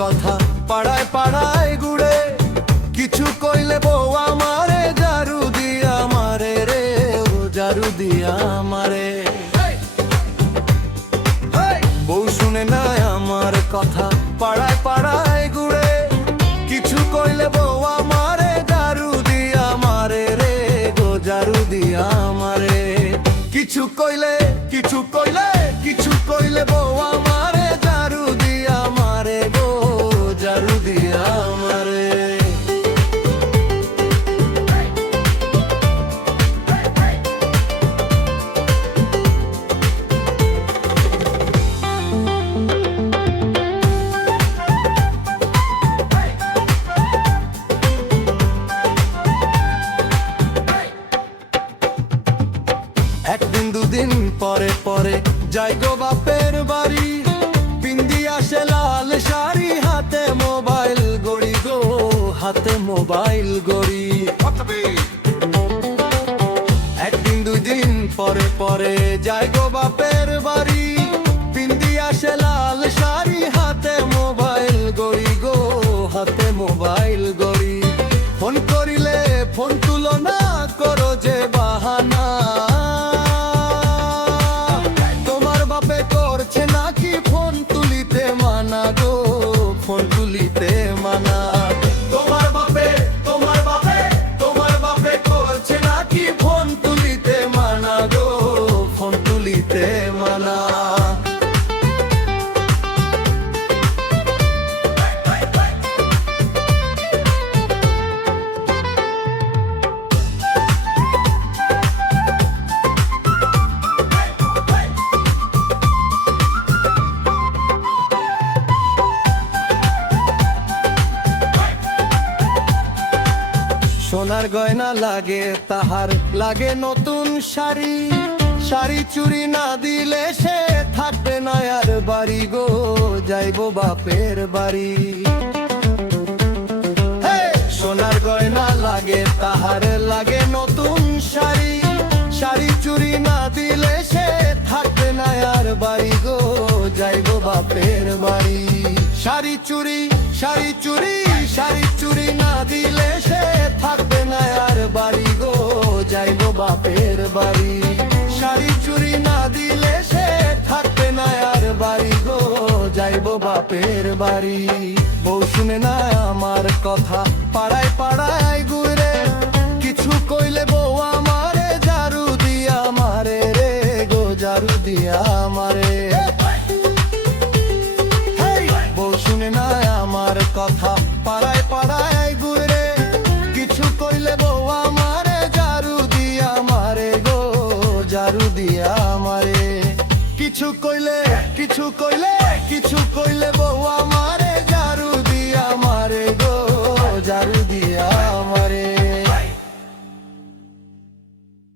কথা পাড়ায় পাড়ায় ঘুরে, কিছু কইলে বউ আমারে ঝাড়ু দিয়া মারে রে, ও ঝাড়ু দিয়া মারে। বউ শুনে না আমার কথা পাড়ায় পাড়ায় ঘুরে, কিছু কইলে বউ আমারে ঝাড়ু দিয়া মারে রে, গো ঝাড়ু দিয়া মারে। কিছু কইলে কিছু কইলে কিছু কইলে বউ আমারে ঝাড়ু দিয়া মারে, গো ঝাড়ু দিয়া মারে। একদিন দুদিন পরে পরে যাই গো বাপের বাড়ি, পিন্দি আসে লাল শাড়ি, হাতে মোবাইল গড়ি গো, হাতে মোবাইল গড়ি। একদিন দুদিন পরে পরে যাই গো বাপের বাড়ি, পিন্দি আসে লাল শাড়ি, হাতে মোবাইল গড়ি গো, হাতে মোবাইল গড়ি। ফোন করিলে ফোন তুলো না, করো যে বাহানা, ফোন তুলিতে মানা। তোমার বাপে তোমার বাপে তোমার বাপে করছে নাকি ফোন তুলিতে মানা, গো ফোন তুলিতে মানা। সোনার গয়না লাগে তাহার, লাগে নতুন শাড়ি, শাড়ি চুরি না দিলে সে থাকবে না আর বাড়ি, গো যাইবো বাপের বাড়ি। সোনার গয়না লাগে তাহার, লাগে নতুন শাড়ি, শাড়ি চুরি না দিলে সে থাকবে না আর বাড়ি, গো যাইবো বাপের বাড়ি। শাড়ি চুরি শাড়ি চুরি শাড়ি চুরি না দিলে সে থাকবে না আর বাড়ি, গো যাইবো বাপের বাড়ি। শাড়ি চুরি না দিলে সে থাকবে না আর বাড়ি, গো যাইবো বাপের বাড়ি। বউ শুনে না আমার কথা পাড়ায় পাড়ায় ঘুরে, কিছু কইলে বউ আমারে ঝাড়ু দিয়া মারে রে, গো ঝাড়ু দিয়া মারে। বউ শুনে না আমার কথা পাড়ায় পাড়ায় ঘুরে, কিছু কইলে বউ আমারে ঝাড়ু দিয়া মারে, গো ঝাড়ু দিয়া মারে। কিছু কইলে কিছু কইলে কিছু কইলে বউ আমার